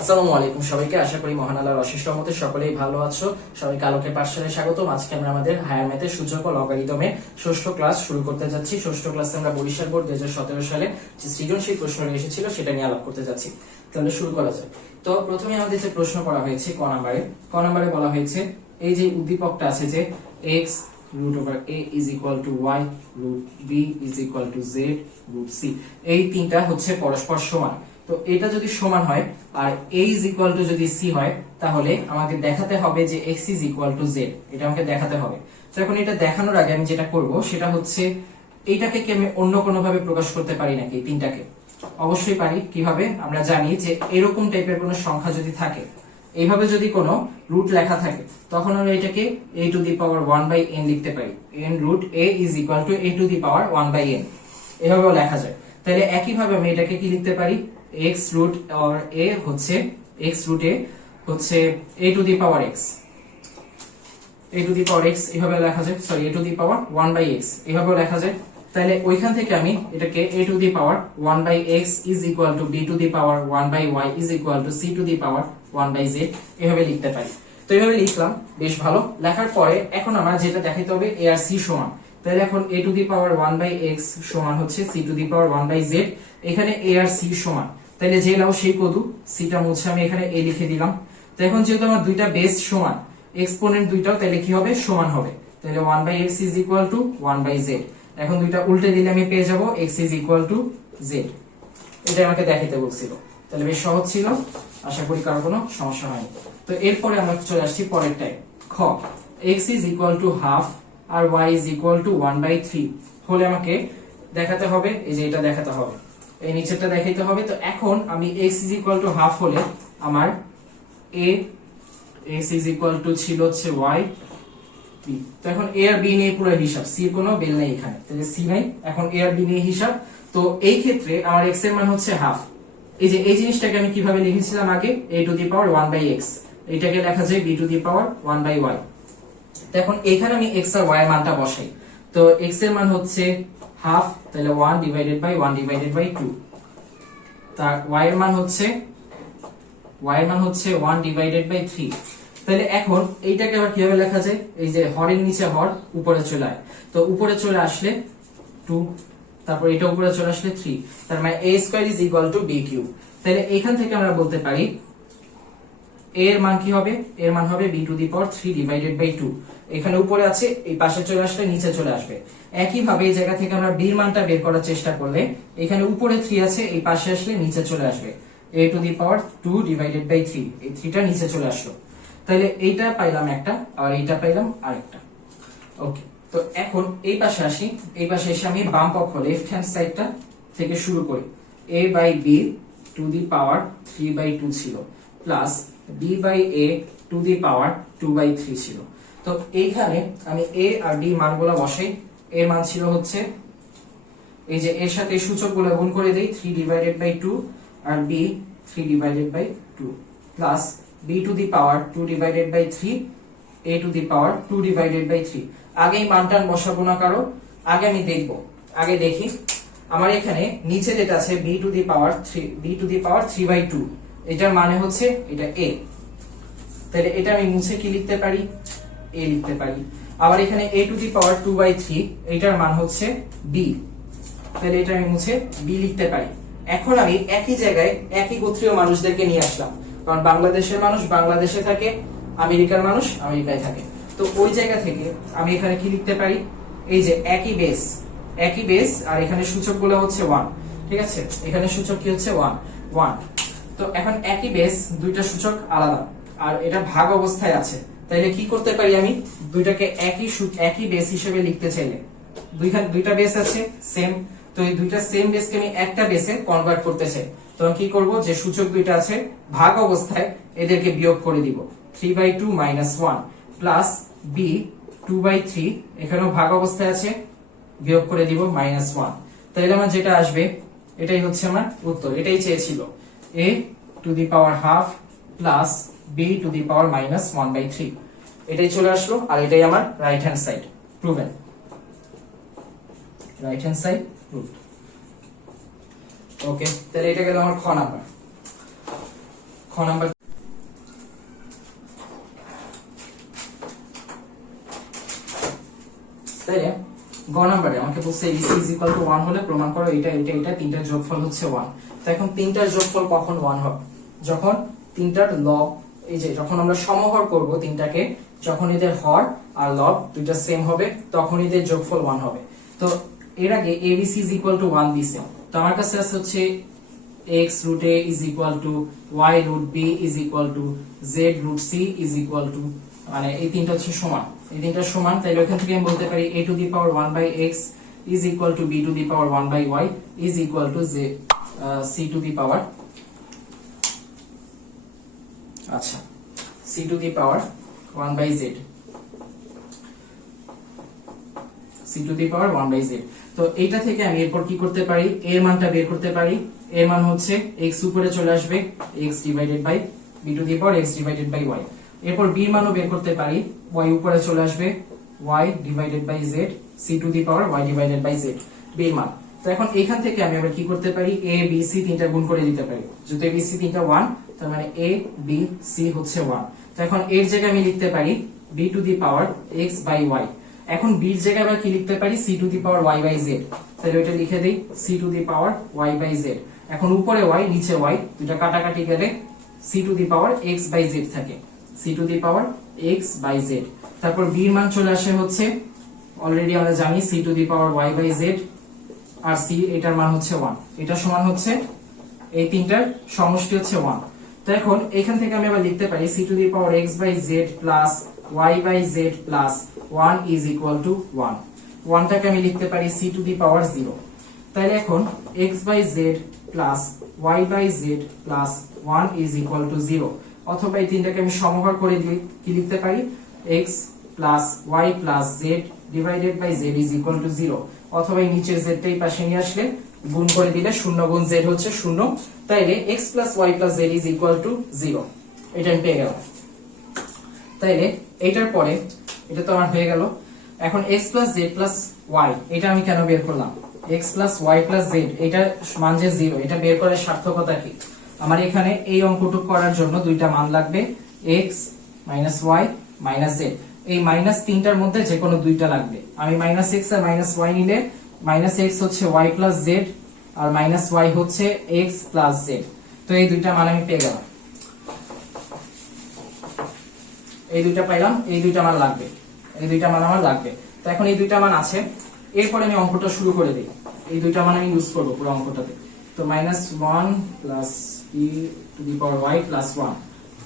আসসালামু আলাইকুম সবাইকে, আশা করি মহান আল্লাহর অশেষ রহমতে সকলেই ভালো আছো। সবাইকে আলোকের পাঠশালায় স্বাগতম। আজকে আমরা আমাদের হায়ার ম্যাথের সূচক ও লগারিদমের ষষ্ঠ ক্লাস শুরু করতে যাচ্ছি। ষষ্ঠ ক্লাসে আমরা বরিশাল বোর্ড 2017 সালে যে সৃজনশীল প্রশ্ন এসেছিল সেটা নিয়ে আলাপ করতে যাচ্ছি। তাহলে শুরু করা যাক। তো প্রথমে আমাদের যে প্রশ্ন করা হয়েছে ক নাম্বারে বলা হয়েছে এই যে উদ্দীপকটা আছে যে x √a is equal to y, √b is equal to z, √c, এই তিনটা হচ্ছে পরস্পর সমান। তো এটা যদি সমান হয় আর a is equal to যদি c হয়, তাহলে আমাকে দেখাতে হবে যে x is equal to z, এটা আমাকে দেখাতে হবে। তো এখন এটা দেখানোর আগে আমি যেটা করব সেটা হচ্ছে এইটাকে কি আমি অন্য কোনো ভাবে প্রকাশ করতে পারি নাকি? এই তিনটাকে অবশ্যই পারি। কিভাবে? আমরা জানি যে এরকম টাইপের কোনো সংখ্যা যদি থাকে, এইভাবে যদি কোনো রুট লেখা থাকে, তখন আমরা এটাকে a to the power 1/n লিখতে পারি। n root a is equal to a to the power 1/n, এভাবেও লেখা যায়। তাহলে একই ভাবে আমি এটাকে কি লিখতে পারি? x root or a হচ্ছে x root a হচ্ছে a to the power x, a to the power x এভাবে লেখা যায়। Sorry, a to the power 1/x এভাবেও লেখা যায়। তাহলে ওইখান থেকে আমি এটাকে a to the power 1/x is equal to b to the power 1/y is equal to c to the power 1/z এভাবে লিখতে পারি। তো এভাবে লিখলাম, বেশ ভালো। লেখার পরে এখন আমার যেটা দেখাইতে হবে a আর c সমান। তাহলে এখন a to the power 1/x সমান হচ্ছে c to the power 1/z, এখানে a আর c সমান। তাহলে যে লাও সেই কদু, c টা মুছে আমি এখানে a লিখে দিলাম। তো এখন যেহেতু আমার দুইটা বেস সমান, এক্সপোনেন্ট দুইটাও তাহলে কি হবে? সমান হবে। তাহলে 1/x is equal to 1/z। এখন দুইটা উল্টে দিলে আমি পেয়ে যাব x is equal to z। এটা আমাকে দেখাতে বলছিল। তাহলে বেশ সহজ ছিল, আশা করি কারো কোনো সমস্যা হয়নি। তো এরপরে আমরা চলে আসছি পরেরটায়। খ, x is equal to half R y is equal to 1/3 হলে আমাকে দেখাতে হবে, এই যে এটা দেখাতে হবে, এই নিচেরটা দেখাইতে হবে। তো এখন আমি x is equal to half হলে আমার x is equal to ছিল হচ্ছে y, b। তো এখন a আর b নিয়ে পুরো হিসাব, c এর কোনো বেল নাই এখানে, তাহলে c নাই। এখন a আর b নিয়ে হিসাব। তো এই ক্ষেত্রে আমার x এর মান হচ্ছে হাফ। এই যে এই জিনিসটাকে আমি কিভাবে লিখেছিলাম আগে? a to the power 1/x, এটাকে লেখা যায় b to the power 1/y। তো এখন এখানে আমি x আর y এর মানটা বসাই। তো x এর মান হচ্ছে হাফ, তাহলে 1 divided by 1 divided by 2। তার y এর মান হচ্ছে 1 divided by 3। তাহলে এখন এইটাকে আবার কিভাবে লেখা যায়? এই যে হরের নিচে হর, উপরে চলে আয়। তো উপরে চলে আসলে 2, তারপর এটা উপরে চলে আসলে 3, তার মানে a square is equal to b cube। তাহলে এখান থেকে আমরা বলতে পারি a এর মান কি হবে? এর মান হবে b to the power 3 divided by 2। এখানে উপরে আছে, এই পাশে চলে আসলে নিচে চলে আসবে। একই ভাবে এই জায়গা থেকে আমরা b এর মানটা বের করার চেষ্টা করলে এখানে উপরে 3 আছে, এই পাশে আসলে নিচে চলে আসবে a to the power 2 divided by 3, এই 3 টা নিচে চলে আসলো। তাহলে এইটা পাইলাম একটা, আর এইটা পাইলাম আরেকটা। ওকে, তো এখন এই পাশে আসি। এই পাশে এসে আমি বাম পক্ষ লেফট হ্যান্ড সাইডটা থেকে শুরু করি। a by b to the power 3/2 ছিল, plus b by a to the power 2/3 ছিল। তো এইখানে আমি a আর b মানগুলো বসাই। এর মান ছিল হচ্ছে, এই যে এর সাথে সূচকগুলো গুণ করে দেই, 3 divided by 2 আর b 3 divided by 2, plus b to the power 2 divided by 3, a to the power 2 divided by 3। আগে এই মানটান বসাবো না কারো, আগে আমি দেখব। আগে দেখি আমার এখানে নিচে যেটা আছে b to the power 3/2, এটার মানে হচ্ছে এটা a। তাহলে এটা আমি মুছে কি লিখতে পারি? a লিখতে পারি। আবার এখানে a to the power 2/3, এটার মান হচ্ছে b, তাহলে এটা আমি মুছে b লিখতে পারি। এখন আমি একই জায়গায় একই গোত্রীয় মানুষদেরকে নিয়ে আসলাম, কারণ বাংলাদেশের মানুষ বাংলাদেশে থাকে, আমেরিকার মানুষ আমেরিকায় থাকে। তো ওই জায়গা থেকে আমি এখানে কি লিখতে পারি? এই যে একই বেস আর এখানে সূচকগুলো হচ্ছে 1, ঠিক আছে? এখানে সূচক কি হচ্ছে 1। তো এখন একই বেস, দুইটা সূচক আলাদা, আর এটা ভাগ অবস্থায় আছে। তাইলে কি করতে পারি? আমি দুইটাকে একই বেস হিসেবে লিখতে চাইলে, দুইটা বেস আছে সেম, তো এই দুইটা সেম বেসকে আমি একটা বেসে কনভার্ট করতে চাই। তখন কি করব? যে সূচক দুইটা আছে ভাগ অবস্থায়, এদেরকে বিয়োগ করে দিব। 3/2 - 1 প্লাস b 2/3, এখানেও ভাগ অবস্থায় আছে, বিয়োগ করে দিব -1। তাহলে আমার যেটা আসবে এটাই হচ্ছে আমার উত্তর, এটাই চেয়েছিল, a to the power half plus b to the power -1/3। এটাই চলে আসলো, আর এটাই আমার right hand side proven, right hand side proved. Okay, তাহলে এটা গেল আমার খ নাম্বার। খ খ নাম্বার তাইলে গ নাম্বারে আমাকে বলছে এবিসি ইজ ইকুয়াল টু 1 হলে প্রমাণ করো এটা এটা এটা তিনটার যোগফল হচ্ছে 1। তো এখন তিনটার যোগফল কখন 1 হবে? যখন তিনটার লব, এই যে যখন আমরা সমহর করব তিনটাকে, যখন এদের হর আর লব দুইটা সেম হবে তখন এদের যোগফল 1 হবে। তো এর আগে এবিসি ইজ ইকুয়াল টু 1 দিছে, তো আমার কাছে আছে হচ্ছে x root a is equal to y root b is equal to z root c is equal to, মানে এই তিনটা হচ্ছে সমান, এই তিনটা সমান, তাইলে ওখান থেকে আমি বলতে পারি a to the power 1 by x is equal to b to the power 1 by y is equal to c to the power, আচ্ছা c to the power 1 by z, c to the power 1 by z। তো এইটা থেকে আমি এরপর কি করতে পারি, এর মানটা বের করতে পারি। এর মান হচ্ছে x উপরে চলে আসবে x divided by b to the power x divided by y। এরপর b এর মানও বের করতে পারি, y উপরে চলে আসবে y divided by z c to the power y divided by z b এর মান। তো এখন এখান থেকে আমি আবার কি করতে পারি, a b c তিনটা গুণ করে দিতে পারি, যদি a b c তিনটা 1 তার মানে a b c হচ্ছে 1। তো এখন এর জায়গায় আমি লিখতে পারি b to the power x by y। এখন b এর জায়গায় আবার কি লিখতে পারি, c to the power y by z, তাহলে ওটা লিখে দেই c to the power y by z। এখন উপরে y নিচে y দুটো কাটাকাটি গেলে c to the power x by z থাকে, c to the power x by z। তারপর b এর মান চলে আসে হচ্ছে, অলরেডি আমরা জানি c to the power y by z, আর c এটার মান হচ্ছে 1, এটা সমান হচ্ছে এই তিনটার সমষ্টি হচ্ছে 1। তো এখন এখান থেকে আমি আবার লিখতে পারি c to the power x by z plus y by z plus 1 is equal to 1। 1টাকে আমি লিখতে পারি c টু দি পাওয়ার 0। তাহলে এখন x by z plus y by z plus 1 is equal to 0, অথবা এই তিনটাকে আমি সমহর করে দিই, কি লিখতে পারি x plus y plus z divided by z is equal to 0, অথবা এই নিচের z টাই পাশে নিয়ে আসলে গুণ করে দিলে 0 গুণ z হচ্ছে 0, তাইলে x plus y plus z is equal to 0, এটা আমি পেয়ে গেলাম। তাইলে এটার পরে এটা তো আমার হয়ে গেল। এখন x plus z plus y এটা আমি কেন বের করলাম, x plus y plus z এটা মান যে 0, এটা বের করার সার্থকতা কি? আমার এখানে এই অঙ্কটুক করার জন্য দুইটা মান লাগবে, x minus y minus z, এই মাইনাস তিনটার মধ্যে যে কোনো দুইটা লাগবে। আমি মাইনাস x আর মাইনাস y নিলে মাইনাস x হচ্ছে y প্লাস z আর মাইনাস y হচ্ছে x প্লাস z, তো এই দুইটা মান আমি পেয়ে গেলাম, এই দুইটা পাইলাম, এই দুইটা মান লাগবে, এই দুইটা মান আমার লাগবে। তো এখন এই দুইটা মান আছে, এরপরে আমি অঙ্কটা শুরু করে দিই, এই দুইটা মান আমি ইউজ করবো পুরো অঙ্কটাতে। তো minus 1 plus p to the power y plus 1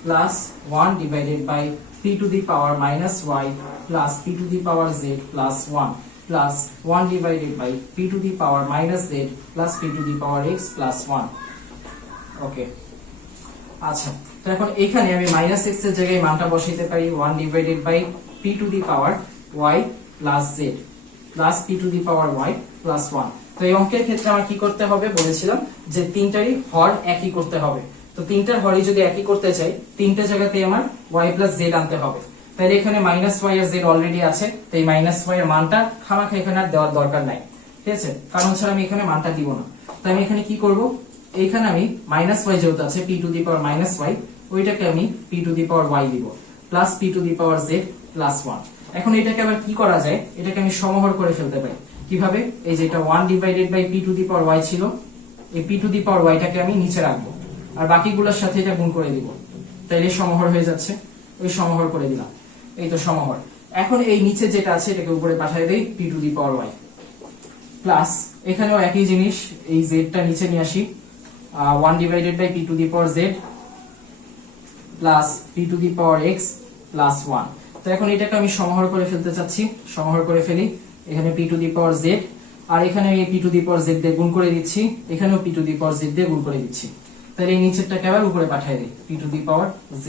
plus 1 divided by p to the power minus y plus p to the power z plus 1 plus 1 divided by p to the power minus z plus p to the power x plus 1। Okay, আচ্ছা, তো এখন এখানে আমি minus x এর জায়গায় মানটা বসাইতে পারি 1 divided by p to the power y plus z plus p to the power y plus 1। তো এই অঙ্কের ক্ষেত্রে আমার কি করতে হবে বলেছিলাম যে তিনটারই হর একই করতে হবে। তো তিনটার হরই যদি একই করতে চাই, তিনটা জায়গাতে আমার y প্লাস z আনতে হবে। তাহলে এখানে মাইনাস y আর z অলরেডি আছে, তো এই মাইনাস y এর মানটা খামাখা এখানে আর দেওয়ার দরকার নাই, ঠিক আছে, কারণ ছাড়া আমি এখানে মানটা দিব না। তো আমি এখানে কি করব, এইখানে আমি মাইনাস y যেহেতু আছে p to the power minus y, ওইটাকে আমি p to the power y দিব plus p to the power z plus 1। এখন এটাকে আবার কি করা যায়, এটাকে আমি সমহর করে ফেলতে পারি, কিভাবে, এই যে এটা 1 divided by p to the power y ছিল, এই p to the power y টাকে আমি নিচে রাখবো আর বাকিগুলোর সাথে এটা গুণ করে দিব, তাইলে সমহর হয়ে যাচ্ছে, ওই সমহর করে দিলাম, এই তো সমহর। এখন এই নিচে যেটা আছে এটাকে উপরে পাঠিয়ে দেই p to the power y plus এখানেও একই জিনিস, এই z টা নিচে নিয়ে আসি, 1 divided by p to the power z plus p to the power x plus 1। তো এখন এটাকে আমি সমহর করে ফেলতে চাচ্ছি, সমহর করে ফেলি, এখানে p to the power z আর এখানে এই p to the power z দিয়ে গুণ করে দিচ্ছি, এখানেও p to the power z দিয়ে গুণ করে দিচ্ছি, তাহলে এই নিচেরটাকে আবার উপরে পাঠিয়ে দিই p to the power z।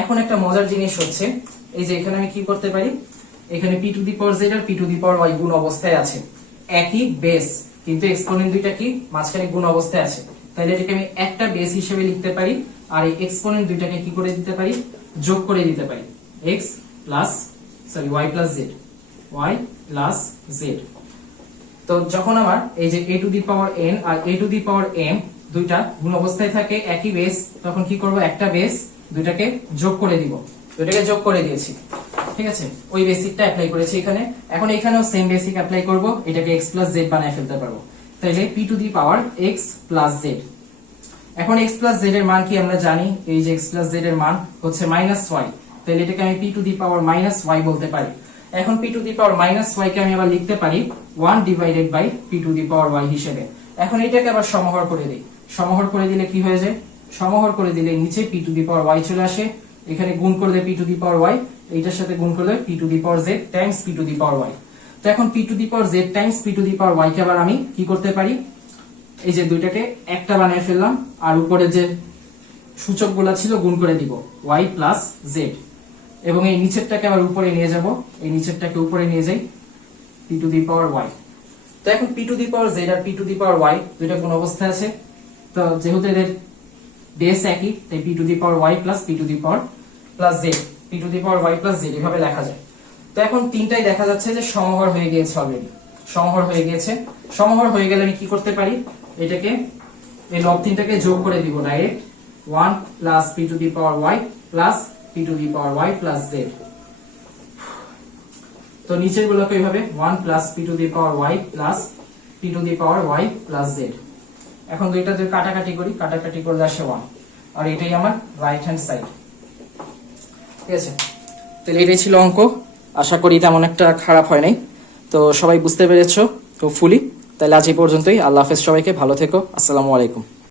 এখন একটা মজার জিনিস হচ্ছে, এই যে এখানে আমি কি করতে পারি, এখানে p to the power z আর p to the power y গুণ অবস্থায় আছে, একই বেস কিন্তু এক্সপোনেন্ট দুইটা কি মাঝখানে গুণ অবস্থায় আছে, তাহলে এটাকে আমি একটা বেস হিসেবে লিখতে পারি আর এই এক্সপোনেন্ট দুইটাকে কি করে দিতে পারি, যোগ করে দিতে পারি, x plus sorry y plus z, y plus z। তো যখন আমার এই যে a to the power n আর a to the power m দুইটা গুণ অবস্থায় থাকে একই বেস, তখন কি করব, একটা বেস দুইটাকে যোগ করে দিব, দুইটাকে যোগ করে দিয়েছি, ঠিক আছে, ওই বেসিকটা অ্যাপ্লাই করেছি এখানে। এখন এখানেও সেম বেসিক অ্যাপ্লাই করব, এটাকে x প্লাস জেড বানায় ফেলতে পারবো। তাহলে p to the power x plus Z. এখন x প্লাস জেড এর মান কি আমরা জানি, এই যে x প্লাস জেড এর মান হচ্ছে -y, তাহলে এটাকে আমি p to the power -y বলতে পারি। এখন p to the power -y কে আমি আবার লিখতে পারি 1 divided by p to the power y হিসেবে। এখন এটাকে আবার সমাহর করে দেই, সমাহর করে দিলে কি হয়ে যায়, সমাহর করে দিলে নিচে p to the power y চলে আসে, এখানে গুণ করলে p to the power y, এইটার সাথে গুণ করলে p to the power z Times p to the power y। তো এখন p to the power z Times p to the power y কে আবার আমি কি করতে পারি, এই যে দুইটাকে একটা বানিয়ে ফেললাম, আর উপরে যে সূচকগুলো ছিল গুণ করে দিব y প্লাস z, এবং এই নিচেরটাকে আবার উপরে নিয়ে যাব, এই নিচেরটাকে উপরে নিয়ে যাই p to the power y। তো এখন p to the power z আর p to the power y দুইটা কোন অবস্থায় আছে, তো যেহেতু এদের বেস একই, তাই p to the power y plus p to the power plus z, p to the power y plus z এভাবে লেখা যায়। তো এখন তিনটাই দেখা যাচ্ছে যে সমহর হয়ে গিয়েছে অলরেডি, সমহর হয়ে গিয়েছে। সমহর হয়ে গেলে আমি কি করতে পারি, এটাকে এই লব তিনটাকে যোগ করে দিব direct, 1 plus p to the power y plus p to the power y plus z। তো নিচের গুলোকে এইভাবে 1 plus p to the power y plus p to the power y plus z। এখন দুইটা যদি কাটাকাটি করি, কাটাকাটি করলে আসে 1, আর এটাই আমার রাইট হ্যান্ড সাইড, ঠিক আছে। তাহলে এটাই ছিল অঙ্ক, আশা করি তেমন একটা খারাপ হয় নাই, তো সবাই বুঝতে পেরেছো হোপফুলি। তাহলে আজ এই পর্যন্তই, আল্লাহ হাফেজ, সবাইকে ভালো থেকো, আসসালামু আলাইকুম।